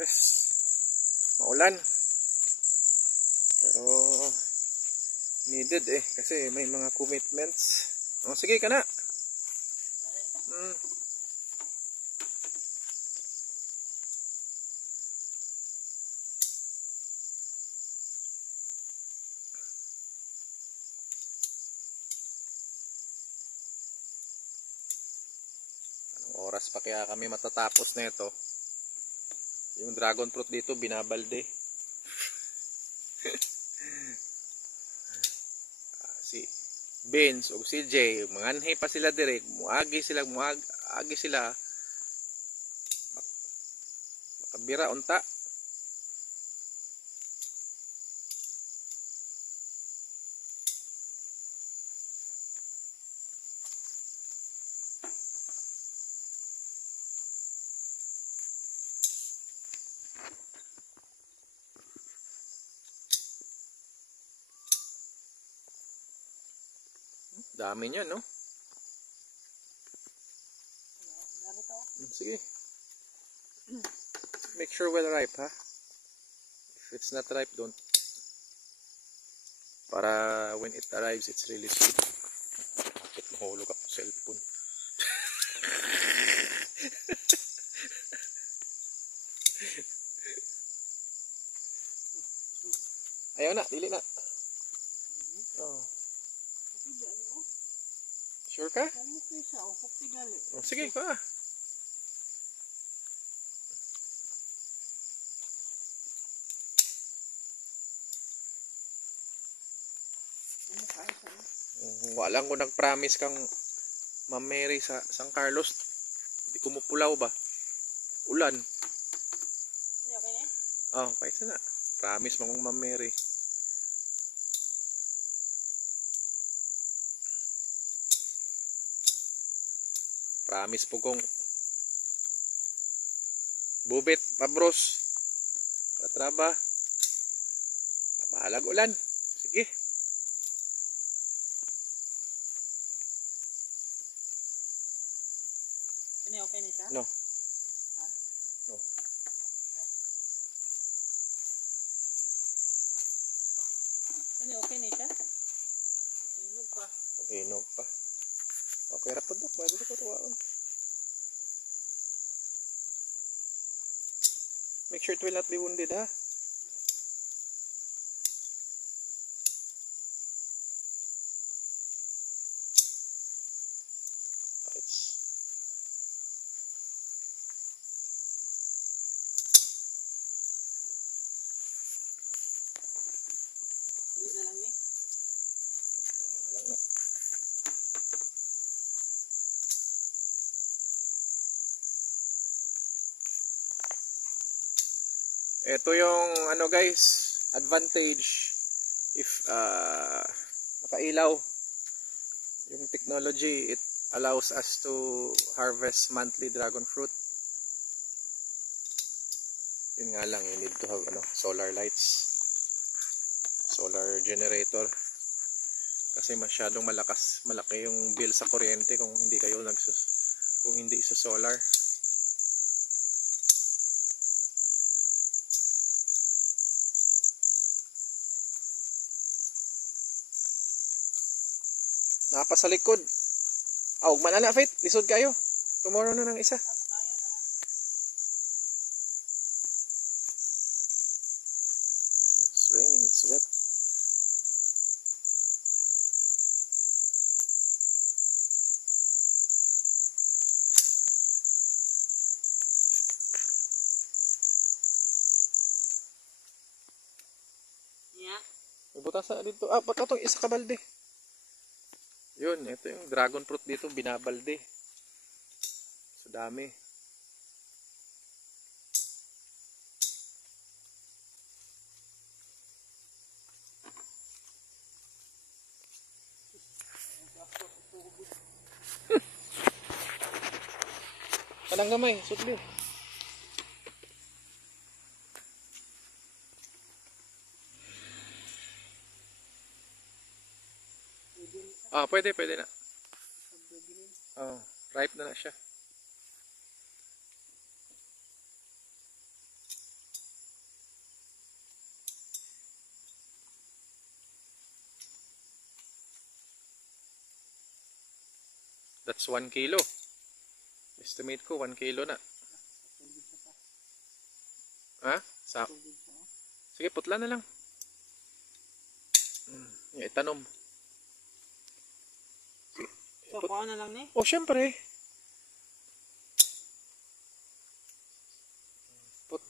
Yes, maulan. Pero needed kasi may mga commitments. O sige ka na. Anong oras pa kaya kami matatapos na ito? Yung dragon fruit dito binabalde. Si Vince o si Jay, manganhi pa sila direk, muagi sila makabira unta. Dami niya, no? Sige. Make sure well ripe, ha? If it's not ripe, don't. Para when it arrives, it's really sweet. Bakit mahulog ako sa cellphone? Ayaw na, dili na. Oh. Sure ka? Oh, sige ka. Walang ko nag-promise kang Ma'am Mary sa San Carlos. Hindi ko mapulaw ba? Ulan. Okay na? Oh, paisa na. Promise mo kong Ma'am Mary. Promise po kong bubit, pabros, katraba, bahalag ulan. Sige. Okay na siya? No. Ha? No. Okay na siya? Hinog pa. Hinog pa. Okay, rapod na. Pwede ko tuwaan. Make sure it will not be wounded, ha? Ito yung ano guys, advantage if nakailaw yung technology, it allows us to harvest monthly dragon fruit. Yun nga lang, you need to have solar lights, solar generator, kasi masyadong malaki yung bill sa kuryente kung hindi kayo kung hindi sa solar. Napa sa likod. Ug man ana Faith, lisod kayo. Tomorrow na ng isa. It's raining, it's wet. Yeah. Ibutas na dito. Baka itong isa kabalde. Yun, ito yung dragon fruit dito, binabalde. So dami. Panang gamay, sudli. Pwede na. Ripe na siya. That's 1 kilo. Estimate ko 1 kilo na. Ha? Sige, putla na lang. Itanom. So, kuha na lang ni. Oh, syempre. Put.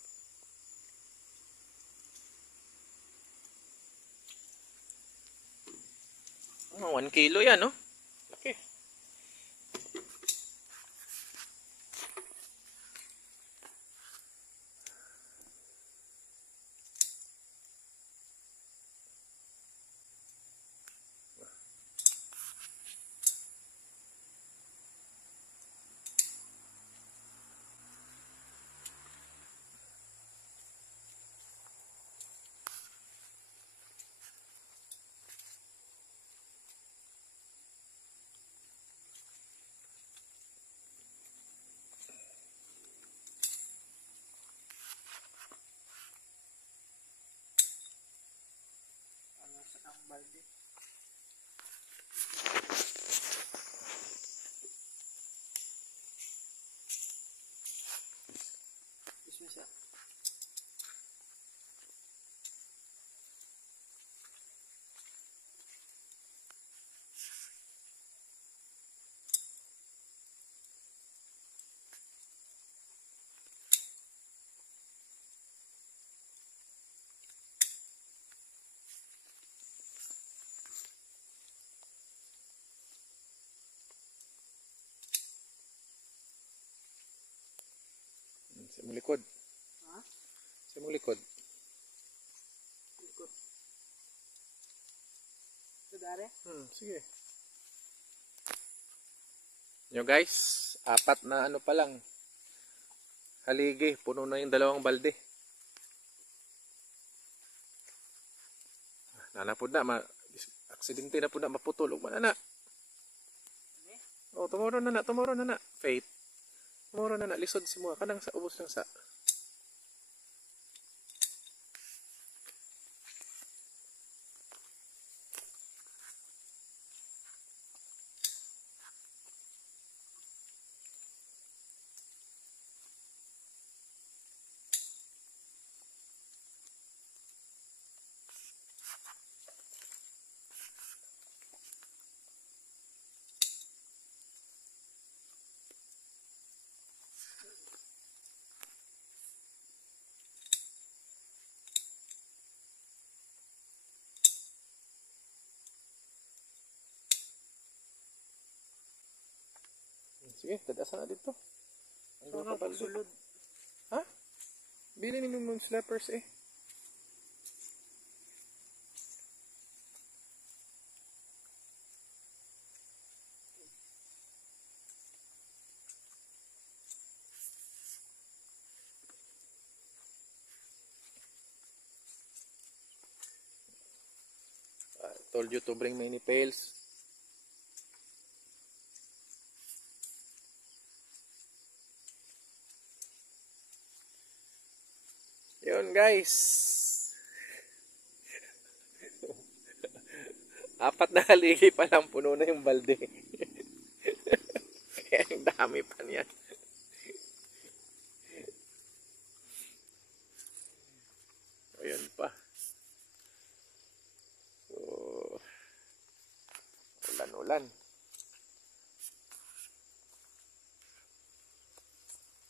Oh, 1 kilo yan, no? Okay. Ano sa kang balde? Isa. Sa mong likod. Ha? Sa mong likod. Likod. Sudare? Sige. Nyo guys, 4 na ano pa lang. Haligi, puno na yung 2 balde. Nanapod na, aksidente na po na maputol. Ug manana. Oh, tomorrow na na. Faith. Tomorrow na na, lisod si mga kanang sa ubos ng sa. Sige, tadasa na dito. Ang So, duha ka balde. sulod. Ha? Bili ni mong slippers eh. I told you to bring many pails. Yun guys. 4 na haligi pa lang, puno na yung balde. Kaya ang dami pa niyan. Ayan pa. So, ulan-ulan.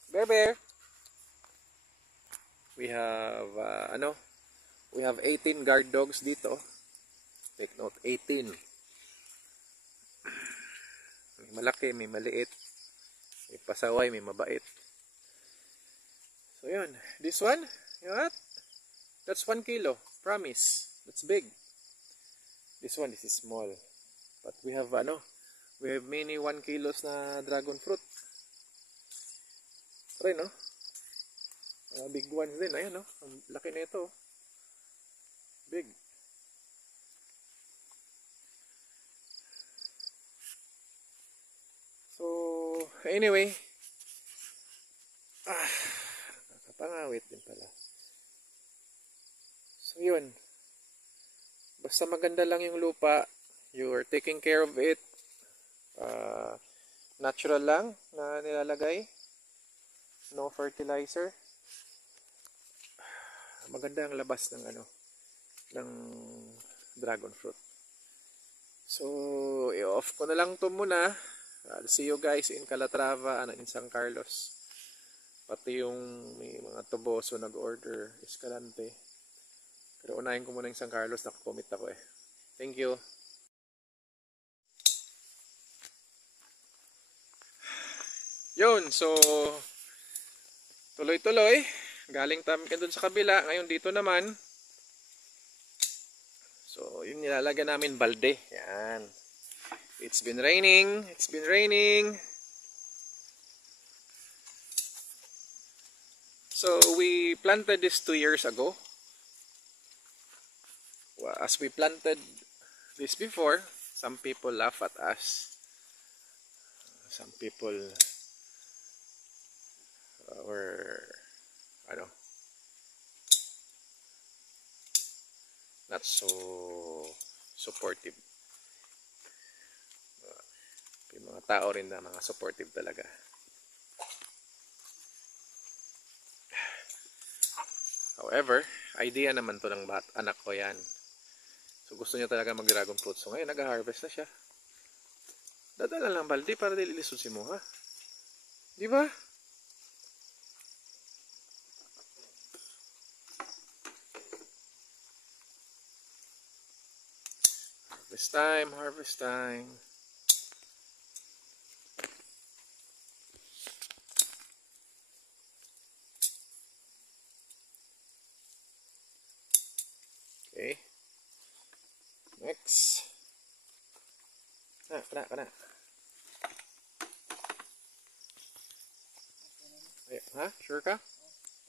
Bear. We have, we have 18 guard dogs dito. Take note, 18. May malaki, may maliit. May pasaway, may mabait. So yun, this one, you know what? That's 1 kilo, promise. That's big. This one, this is small. But we have, we have many 1 kilos na dragon fruit. Try, no? Big ones din, ayan, no? Ang laki na ito. Big. So, anyway. Nakapangawit din pala. So, yun. Basta maganda lang yung lupa. You are taking care of it. Natural lang na nilalagay. No fertilizer. Maganda ang labas ng ng dragon fruit. So, i-off ko na lang to muna. I'll see you guys in Calatrava and in San Carlos. Pati yung may mga Toboso nag-order, Escalante. Pero unahin ko muna yung San Carlos, nakakomit ako eh. Thank you. Yun, so tuloy-tuloy. Galing ka dun sa kabila. Ngayon dito naman. So, yung nilalagyan namin balde. Yan. It's been raining. It's been raining. So, we planted this 2 years ago. As we planted this before, some people laugh at us. Some people were, not so supportive. Yung mga tao rin na mga supportive talaga. However, idea naman to ng anak ko yan. So gusto niya talaga mag-dragon fruit. So ngayon nag-harvest na siya. Dadala lang balde para dililisusin mo, ha? Di ba? Harvest time, harvest time. Okay. Next. Kana. Ay, ha? Sure ka?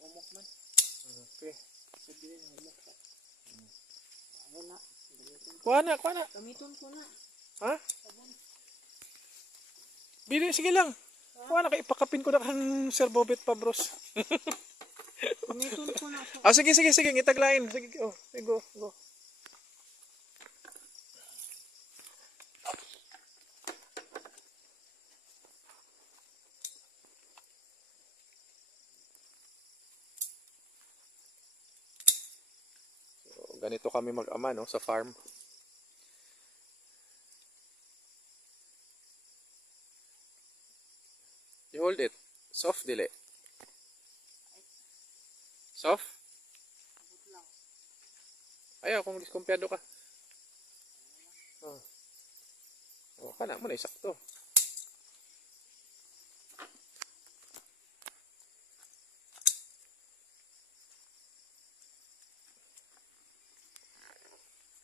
Umok man. Okay. Sabihin, umok ka. Ano na? Kuha na. Gamiton ko na. Ha? Sabon. Bili, sige lang. Kuha na, ipakapin ko na kang Sir Bobet Pabros. Gamiton ko na. Sige. Itaglain. Sige, go. Ganito kami mag-ama, no, sa farm. You hold it. Soft, dili. Soft? Ayaw, kung diskumpiyado ka. Kana mo na, isakto.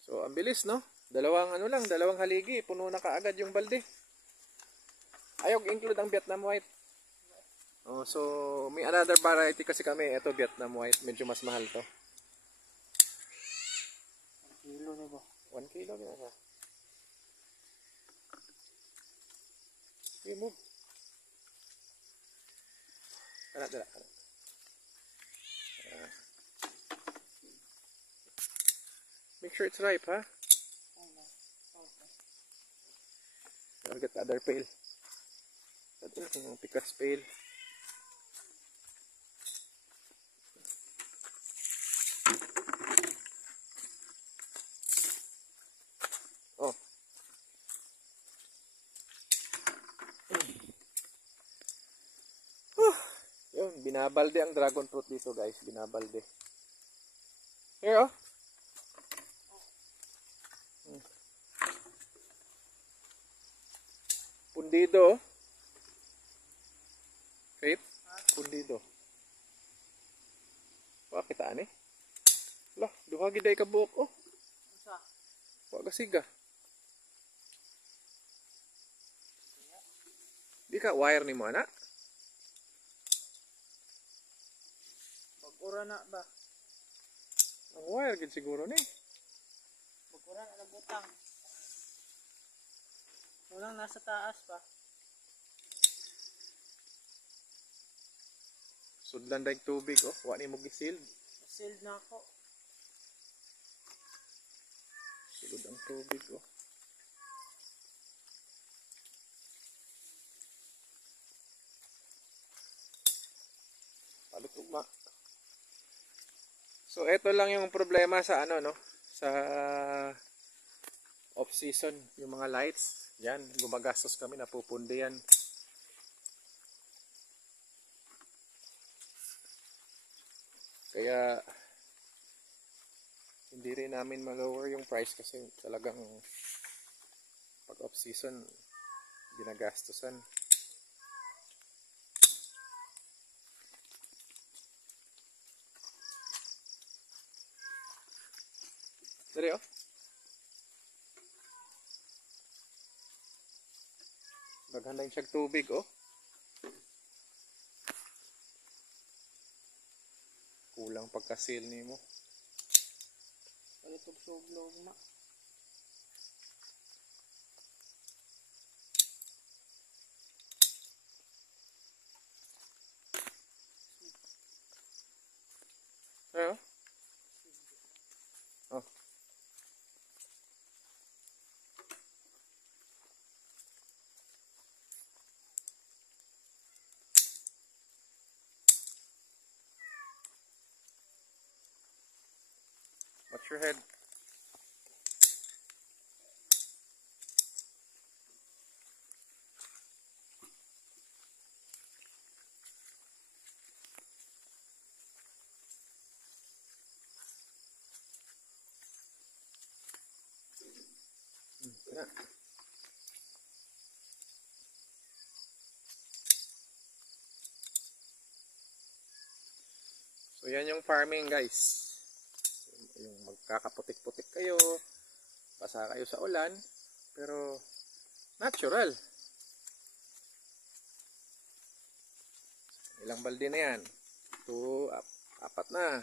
So, ang bilis, no? Dalawang haligi, puno na kaagad yung balde. Ayaw include ang Vietnam White. So, may another variety kasi kami. Ito, Vietnam White. Medyo mas mahal to. 1 kilo na ba? 1 kilo na ba? Okay, move. Kana. Make sure it's ripe, ha? I'll get the other pail. Ito yung pikas pail. Yun, binabalde ang dragon fruit dito, guys. Binabalde. Here, oh. Pundido. Faith? Pundido. Bakit ani? Lah, duha gid ay kabuok, oh. Usa. Wa gasiga. Di ka wire ni mo ana? Pag-ura na ba? Ang wire gid siguro ni. Pag-ura na butang. Walang nasa taas pa. Sudlan daig tubig, oh. Wa ni mo gisil. Sealed na ako. Sulod ang tubig, oh. So ito lang yung problema sa ano no, sa off season, yung mga lights. Yan, gumagastos kami, napupundi yan. Kaya hindi rin namin ma-lower yung price kasi talagang pag off season ginagastusan. Dali oh. Daghan na yung siyag tubig oh. Kulang pagka-seal nimo. Palitog suglog na. Ayo. Oh. Watch your head. Yeah. So yan yung farming guys. Yung magkakaputik-putik kayo, basa kayo sa ulan, pero natural. Ilang balde na yan? 2, 4 na.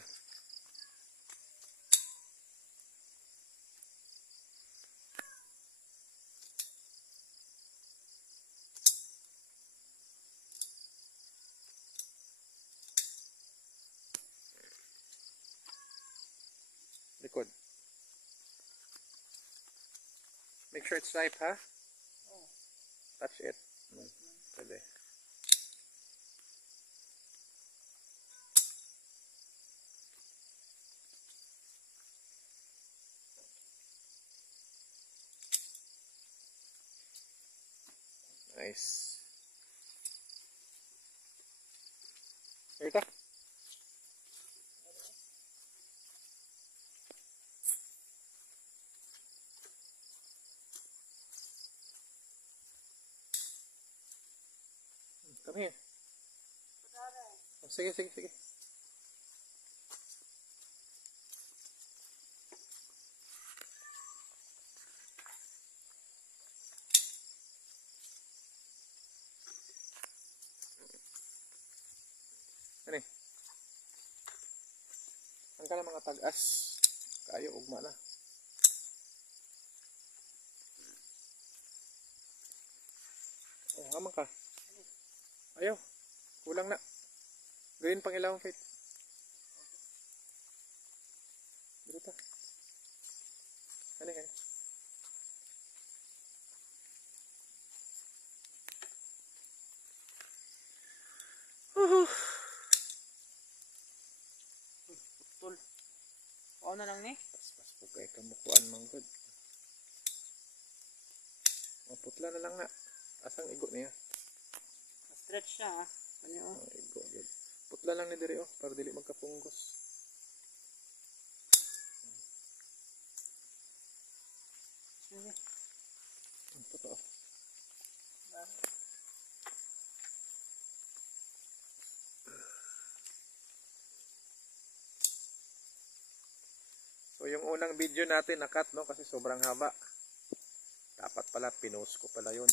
Likod. Make sure it's ripe, ha? Oh. Touch it. Pwede. Nice. Here ito. Come here. Oh, sige, sige, sige. Ano eh? Ang ka na mga tag-as. Kayo, ugma na. Oh, hamang ka. Ayaw. Kulang na. Gawin pang ilawang Faith. Dito. Ano yan? Putol. Oo na lang ni. Pas po kay kamukuan manggod. Maputla na lang na. Asang igo niya? Stretch siya ah. Ano yun? Oh, igo. Good. Putla lang ni diri oh, para dili magkapunggos. Sige. Totoo. So yung unang video natin nakat no kasi sobrang haba. Dapat pala pinost ko pala yun.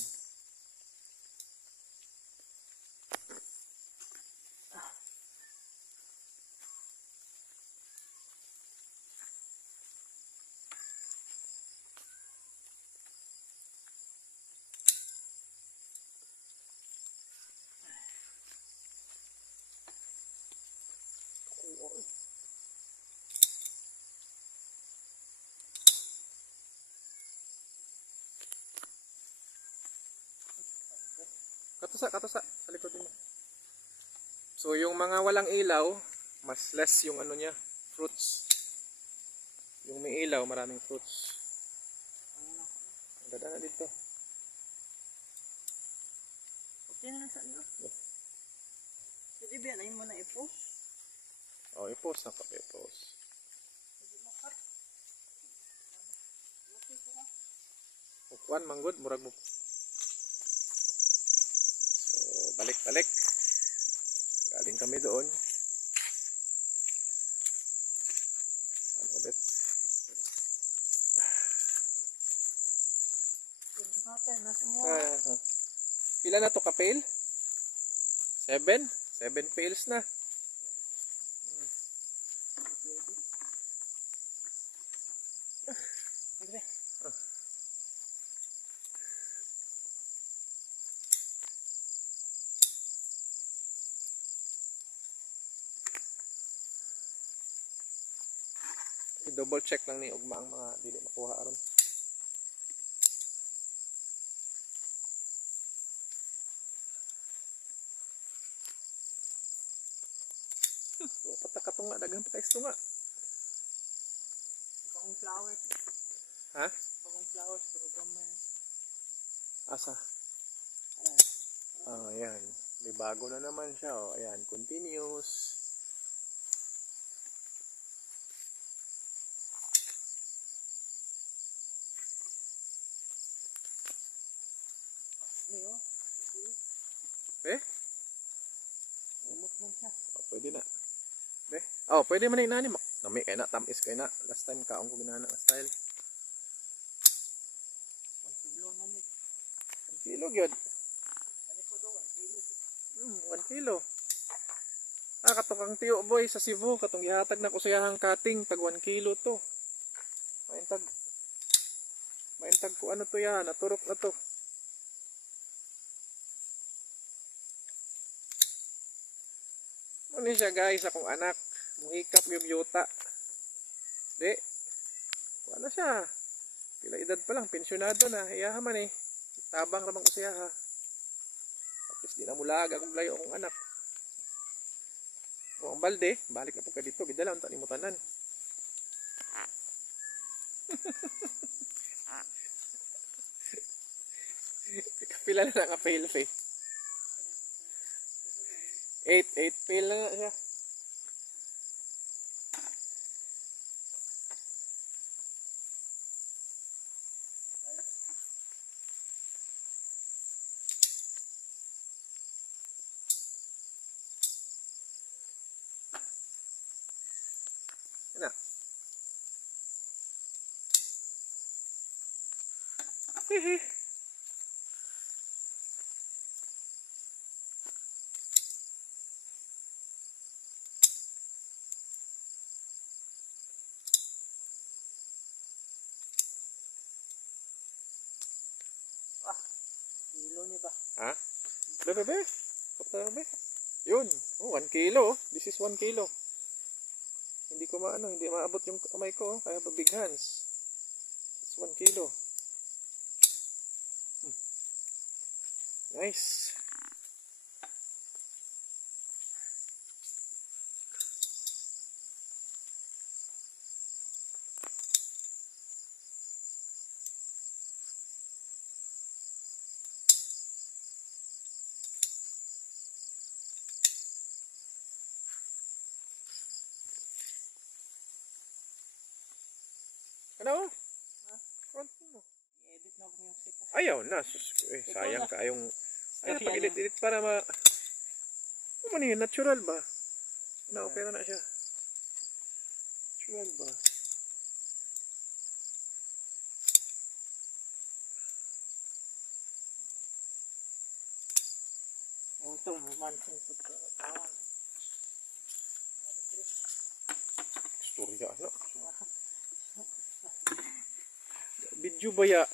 Katusa sa likod mo. So yung mga walang ilaw, mas less yung ano niya, fruits. Yung may ilaw, maraming fruits. Ang ganda na dito. Okay na sa ano? Pwede ba yan mo na i-post? Oh, i-post na pa, i-post. Kuan manggod murag mo. So, balik-balik. Galing kami doon. Ano ulit? Pila na to kapil? 7? 7 pails na. I-double check lang ni ugma ang mga dili makuha aron. Patak katong nga daghan pa kay nga. Bagong flowers. Ha? Bagong flowers pero gamay. Asa? Ah, ayan. May bago na naman siya. Oh. Ayan, continuous. Eh? Umot man siya. Oh, pwede na. Eh? Oh, pwede man na inani. Nami kay na, tamis kay na. Last time kaong ko ginana na style. 1 kilo na ni. 1 kilo gyud. Ano po daw 1 kilo? 1 kilo. Ah, katong tiyo boy sa Cebu, katong gihatag na ko sa iyang cutting tag 1 kilo to. Maintag ko ano to yan, naturok na to. Ano siya guys, akong anak. Muhikap yung yuta. Di. Wala siya. Pila edad pa lang, pensyonado na. Iyaha man eh. Tabang ramang ko siya ha. At least di na mulaga akong layo akong anak. O ang balde, balik na po ka dito. Gidala, ang tani mo tanan. Kapila na naka-fail eh. 8 fail na nga siya. Ano? Hehe. Kilo ni ba? Ha? Bebe. Bebe. Yun. Oh, 1 kilo. This is 1 kilo. Hindi ko maano, hindi maabot yung kamay ko. Kaya ba big hands. It's 1 kilo. Nice. Ano? I-edit na ko yung sika. Ayaw na. Sayang ka. Ayong pag-edit para ma... Ano man yun? Natural ba? Na-okay na siya. Natural ba? Ito, mamansin pagkatawan. Istorya na. Video ba ya?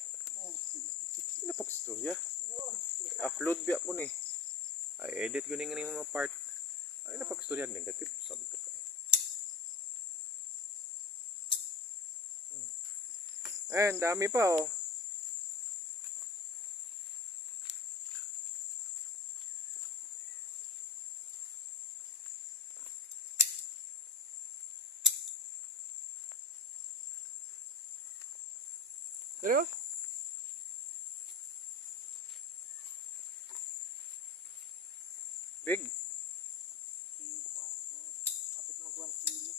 Ano pag-istorya? Upload biya ko ni. Ay, edit ko nga mga part. Ay, napag-istorya negative. Santo ka. Ayan, dami pa oh. Pero, big. Kapit mag 1 kilo.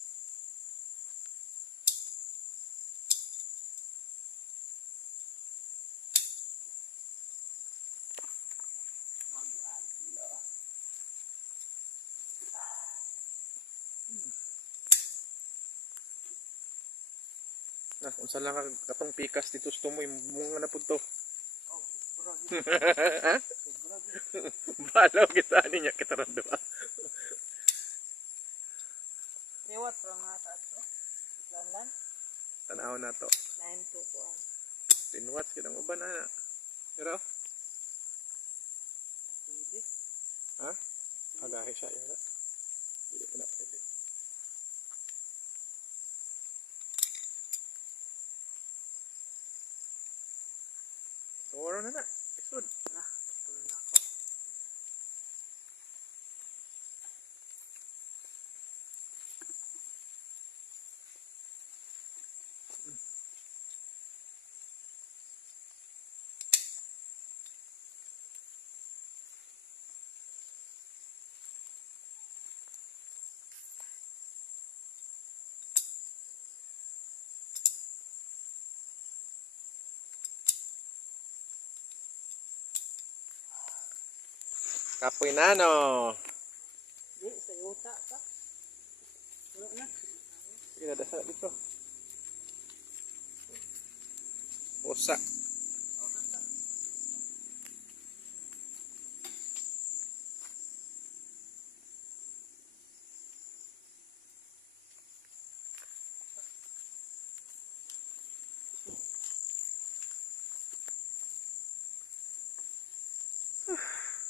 Na, kung saan lang katong pikas dito sa tumoy, mga na po to. Oh, sobra. Ha? Sobra. Balaw kita niya kita rando. Rewat from nga sa ato. Lanlan. Tanaw na to. 9 to kuan. 10 watts kinang uban ana. Pero, Pwede. ha? Agahe siya yun. Hindi ko na pwede. Turo na na. Isod. Tuloy na ako. Kapoy na no. Di, sa yuta pa. Wala na. Sige na dasa dito. Pusa.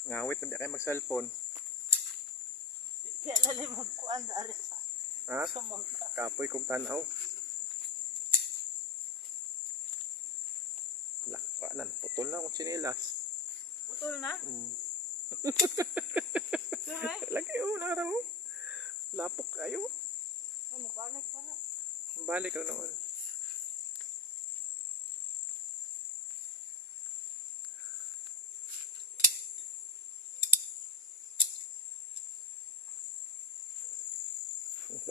Ngawit na di kayo mag-cellphone. Di, lalim magkuan sa aris pa. Ha? Sumangka. Kapoy kong tanaw. Lakpanan. Putol na akong sinilas. Putol na? Sure? Lagi naraw. Lapok kayo. Oh, mabalik pa na. Balik ka noon.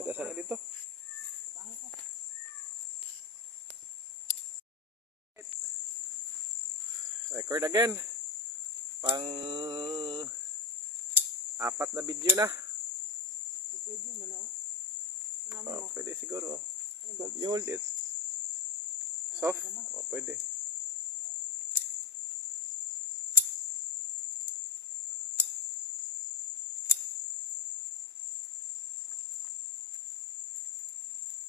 Dasa na dito. Record again. Pang 4 na video na. Pwede mo na. Ano Oh, mo? pwede siguro. You hold it. Soft? Oh, pwede.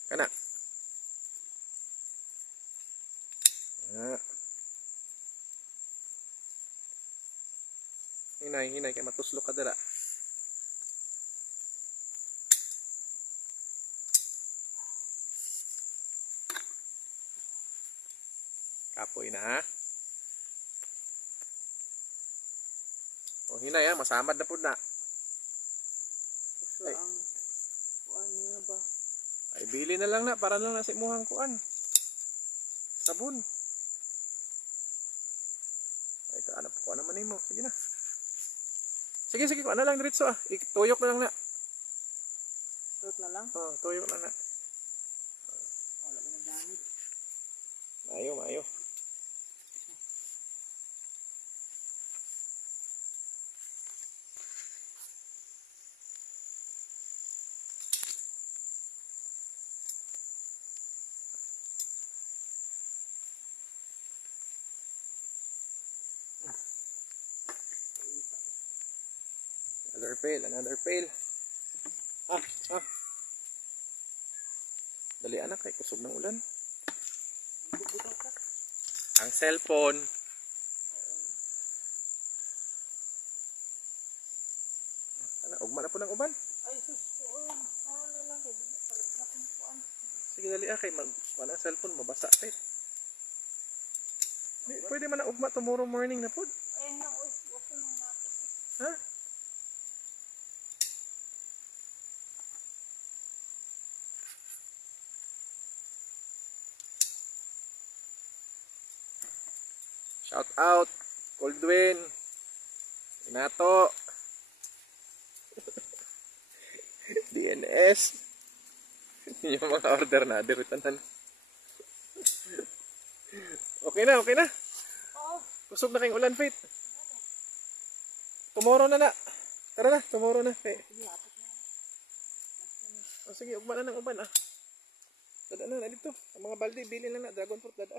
Kana. Ah. Hinay kay matuslok ka dira. Kapoy na ha. O hinay ha, masamad na po na. So, ang kuan niya ba? Ay bili na lang na para lang na sa imuhang kuan. Sabon. Ay kaanap ko naman nimo. Sige na. Sige, kuan na lang diretso ah. Tuyok na lang na. Suot na lang? Oh, tuyok na na. Wala mo na damage. Mayo. Another pail. Ah. Dali anak kay kusog ng ulan. Ang cellphone. Ugma na po ng uban. Ay, sus. Ano na lang. Palit na kung kuan. Sige dali kay mag-kuan ang cellphone mabasa tit. Pwede man na ugma tomorrow morning na po. Ay, wako nung nato. Ha? Shout out. Coldwin. Inato. DNS. Yung mga order na. Diritanan. Okay na, okay na. Oo. Kusog na kayong ulan, Faith. Tomorrow na na. Tara na, tomorrow na. Okay. Oh, sige, ugma na ng uban ah. Dada na dito. Ang mga balde, bilhin lang na. Dragon fruit, dada.